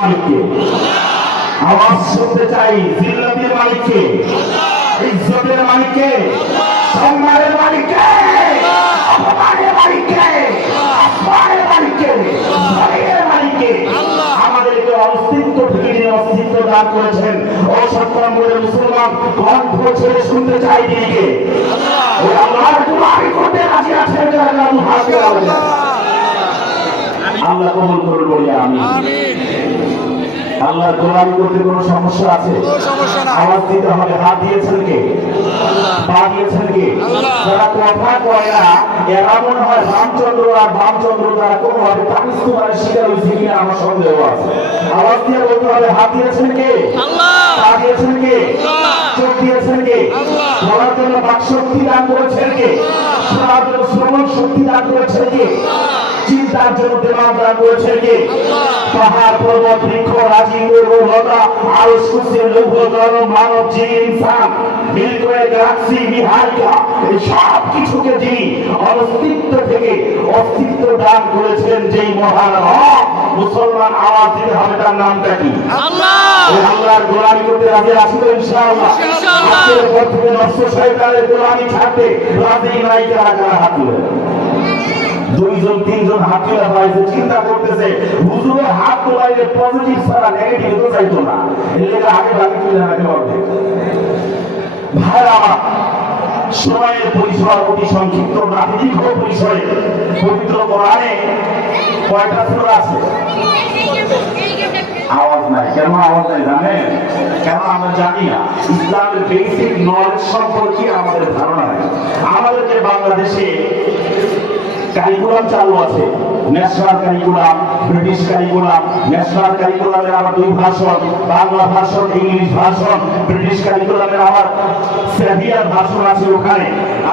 মালিককে আওয়াজ শুনতে চাই, জিল্লাতের মালিককে, ইজ্জতের মালিককে, সম্মানের মালিককে, অপমানের মালিককে, আসমানের মালিককে, জমিনের মালিককে। আমাদেরকে অস্তিত্ব থেকে যিনি অস্তিত্ব দান করেছেন, ও সত্যম্বরের মুসলমান কণ্ঠ ছেড়ে শুনতে চাই দিদিকে আল্লাহর গোলামি করতে রাজি আছেন যারা আল্লাহ কবুল করুন বলি আমিন। আল্লাহর গোলামি করতে কোনো সমস্যা আছে? আওয়াজ দিতে হবে। হাত দিয়েছেন কে? পা দিয়েছেন কে? যারা কথা কয় না এরা মনে হয় রামচন্দ্র আর বামচন্দ্র তারা কোনোভাবে পাকিস্তানের শিকার হয়েছে কিনা আমার সন্দেহ আছে। আওয়াজ দিয়ে বলতে হবে হাত দিয়েছেন কে? পা দিয়েছেন কে? চোখ দিয়েছেন কে? বলার জন্য বাক শক্তি দান করেছেন কে? শোনার জন্য শ্রবণ শক্তি দান করেছেন কে? চিন্তার জন্য দিমাগ দান করেছেন কে? পাহাড় পর্বত বৃক্ষ রাজি লতা আরো সুস্থির লৌহ জনম মানব জিন ইনসান মিলিত হয়ে গ্যালাক্সি বিহারিকা এই সব কিছুকে যিনি অস্তিত্ব থেকে অস্তিত্ব দান করেছেন যেই মহান রব, মুসলমান আওয়াজ দিতে হবে তার নামটা কি? আল্লাহ। আল্লাহর গোলামি করতে রাজি আছি তো ইনশাআল্লাহ? আজকের পর থেকে নষ্ট শয়তানের গোলামি ছাড়তে রাজি নাই কারা কারা হাত তুলে? দুইজন তিনজন হাত তোলা হয়েছে, চিন্তা করতেছে হুজুরের হাত তোলাইলে পজিটিভ ছাড়া নেগেটিভ তো চাইতো না, এর আগে বাকি তুলে রাখতে পারবে। ভাইরা সময়ের পরিসর অতি সংক্ষিপ্ত, দীর্ঘ পরিসরে পবিত্র কোরআনে কয়টা সূরা আছে? আওয়াজ নাই কেন? আওয়াজ নাই জানেন কেন? আমরা জানি না ইসলামের বেসিক নলেজ সম্পর্কে আমাদের ধারণা নাই। আমাদেরকে বাংলাদেশে কারিকুলাম চালু আছে, national curriculum, British curriculum. National কারিকুলামের আমার দুই ভাষণ, বাংলা ভাষণ, ইংলিশ ভাষণ। ব্রিটিশ কারিকুলামের আমার সেভিয়ার ভাষণ আছে ওখানে।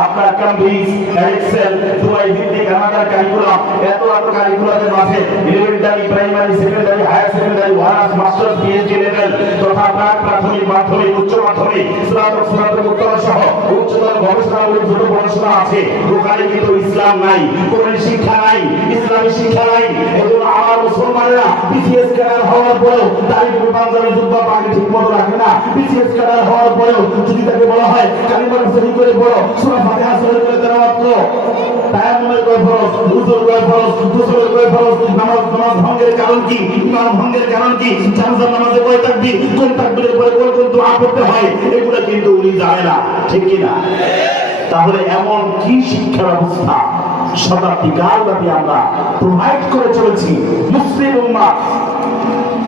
আপনার ক্যামব্রিজ, এক্সেল, দুবাই ভিত্তিক কানাডার কারিকুলাম, এত কারিকুলামের মাঝে elementary, primary, secondary, higher secondary, honours, masters, PhD level তথা প্রাথমিক, মাধ্যমিক, উচ্চ মাধ্যমিক, স্নাতক সহ উচ্চতর গবেষণামূলক যত পড়াশোনা আছে ওখানে কিন্তু ইসলাম নাই, কোরআন শিক্ষা নাই, ইসলামী শিক্ষা নাই। এজন্য আমার মুসলমানেরা বিসিএস ক্যাডার হওয়ার পরেও তারিখ পাঞ্জাবি জুব্বা পাগড়ি ঠিক মতো রাখে না। বিসিএস ক্যাডার হওয়ার পরেও যদি তাকে বলা হয় কালিমা সহি করে পড়ো, সূরা ফাতিহা সহি করে তেলাওয়াত করো, তায়াম্মুমের কয় ফরজ, ওযুর কয় ফরজ, গোসলের কয় ফরজ, নামাজ ভঙ্গের কারণ কি, ইমাম ভঙ্গের কারণ কি, জানাজার নামাজে কয় তাকবীর, কোন তাকবীরের পরে কোন কোন দোয়া করতে হয়, এগুলো কিন্তু উনি জানে না, ঠিক কি না? তাহলে এমন কি শিক্ষা ব্যবস্থা শতাব্দী কাল ব্যাপী আমরা প্রোভাইড করে চলেছি মুসলিম উম্মাহ?